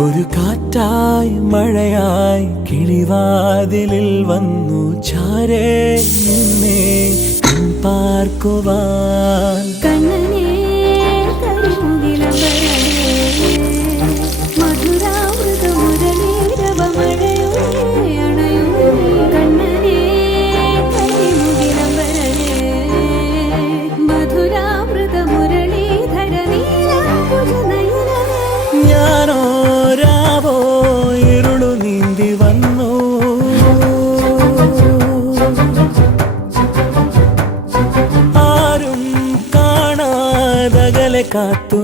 ഒരു കാറ്റായി മഴയായി കിളിവാതിലിൽ വന്നു ചാരേ നിന്നെ പാർക്കുവാൻ. ഞാനോരാവോ ഇരുളു നീന്തി വന്നു, ആരും കാണാതകലെ കാത്തു